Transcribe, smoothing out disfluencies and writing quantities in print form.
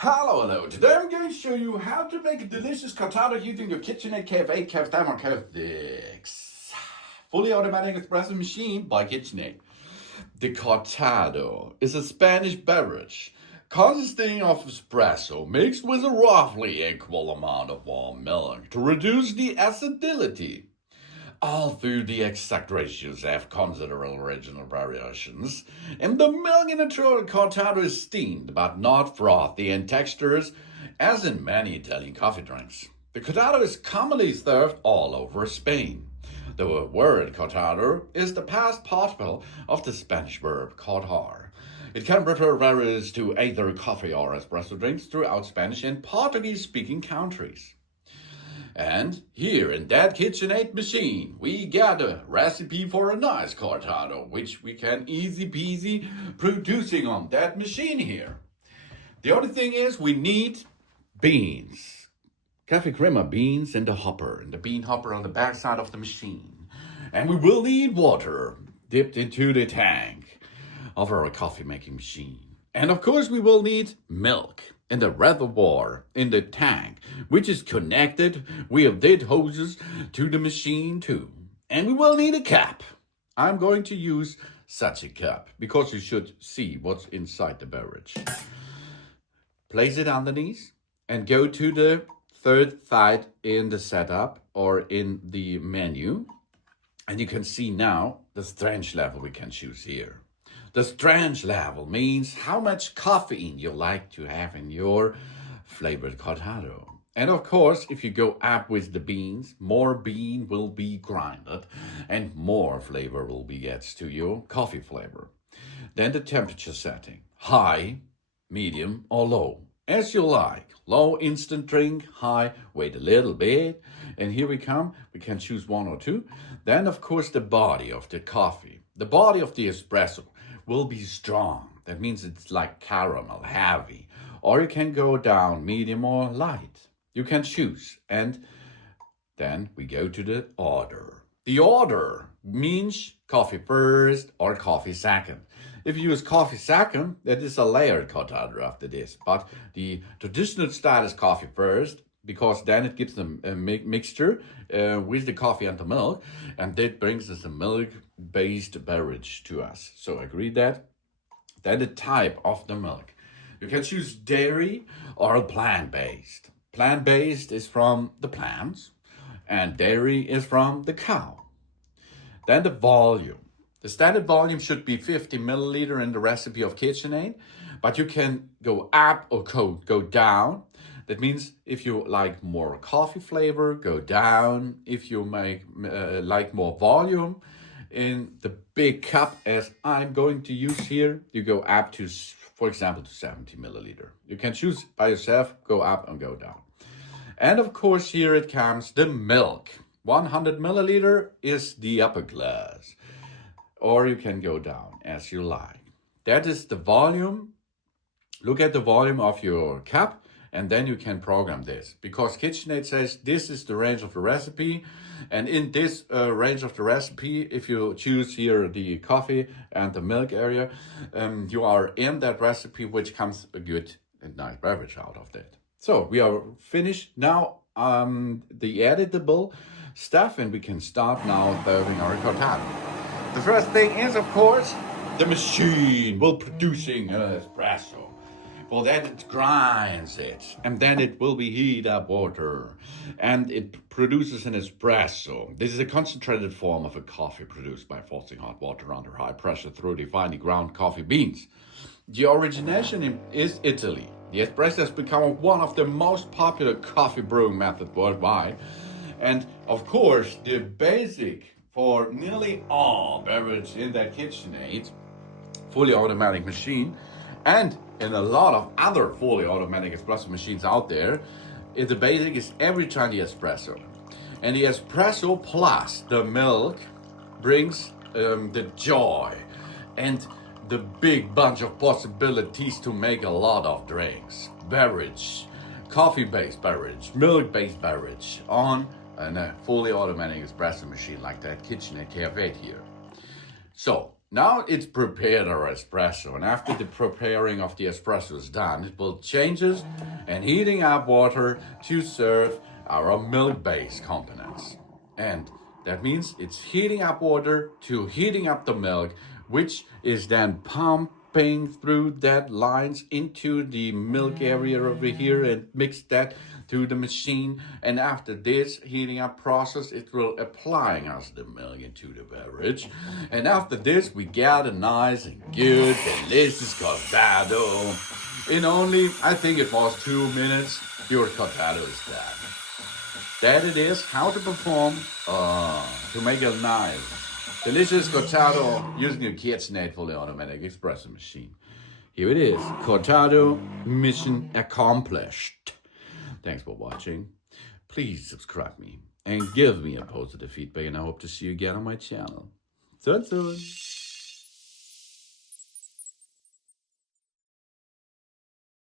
Hello. Today I'm going to show you how to make a delicious cortado using your KitchenAid KF8, KF7 or KF6. Fully automatic espresso machine by KitchenAid. The cortado is a Spanish beverage consisting of espresso mixed with a roughly equal amount of warm milk to reduce the acidity. Although the exact ratios have considerable regional variations, and the milk in a true cortado is steamed but not frothy in textures, as in many Italian coffee drinks. The cortado is commonly served all over Spain. The word cortado is the past participle of the Spanish verb cortar. It can refer various to either coffee or espresso drinks throughout Spanish and Portuguese-speaking countries. And here in that KitchenAid machine, we got a recipe for a nice cortado, which we can easy peasy producing on that machine here. The only thing is we need beans. Cafe crema beans in the bean hopper on the back side of the machine. And we will need water dipped into the tank of our coffee making machine. And of course we will need milk in the reservoir in the tank, which is connected with dead hoses to the machine too. And we will need a cup. I'm going to use such a cup because you should see what's inside the beverage. Place it underneath and go to the third side in the setup or in the menu. And you can see now the strength level we can choose here. The strength level means how much caffeine you like to have in your flavored cortado. And of course, if you go up with the beans, more bean will be grinded and more flavor will be added to your coffee flavor. Then the temperature setting, high, medium or low, as you like. Low, instant drink, high, wait a little bit. And here we come, we can choose one or two. Then of course the body of the coffee, the body of the espresso will be strong. That means it's like caramel, heavy. Or you can go down medium or light. You can choose. And then we go to the order. The order means coffee first or coffee second. If you use coffee second, that is a layered cortado after this. But the traditional style is coffee first, because then it gives them a mixture with the coffee and the milk, and that brings us a milk-based beverage to us. So agree that? Then the type of the milk. You can choose dairy or plant-based. Plant-based is from the plants, and dairy is from the cow. Then the volume. The standard volume should be 50 milliliter in the recipe of KitchenAid, but you can go up or go down. That means if you like more coffee flavor, go down. If you like more volume in the big cup, as I'm going to use here, you go up to, for example, to 70 milliliter. You can choose by yourself, go up and go down. And of course, here it comes the milk. 100 milliliter is the upper glass. Or you can go down as you like. That is the volume. Look at the volume of your cup. And then you can program this, because KitchenAid says this is the range of the recipe. And in this range of the recipe, if you choose here the coffee and the milk area, you are in that recipe, which comes a good and nice beverage out of that. So we are finished now the editable stuff, and we can start now serving our cortado. The first thing is, of course, the machine will producing an espresso. For that it grinds it, and then it will be heat up water, and it produces an espresso. This is a concentrated form of a coffee produced by forcing hot water under high pressure through the finely ground coffee beans. The origination is Italy. The espresso has become one of the most popular coffee brewing methods worldwide, and of course the basic for nearly all beverages in that KitchenAid fully automatic machine, and in a lot of other fully automatic espresso machines out there, the basic is every time the espresso. And the espresso plus the milk brings the joy and the big bunch of possibilities to make a lot of drinks, beverage, coffee-based beverage, milk-based beverage on a fully automatic espresso machine like that KitchenAid KF8 here. So Now it's prepared our espresso, and after the preparing of the espresso is done, it will changes and heating up water to serve our milk-based components. And that means it's heating up water to heating up the milk, which is then pumping through that lines into the milk area over here and mix that to the machine. And after this heating up process, it will applying us the milk into the beverage. And after this, we get a nice and good, delicious cortado. In only, I think it was 2 minutes, your cortado is done. That it is how to perform to make a nice, delicious cortado using a KitchenAid fully automatic espresso machine. Here it is, cortado mission accomplished. Thanks for watching. Please subscribe me and give me a positive feedback, and I hope to see you again on my channel. So soon.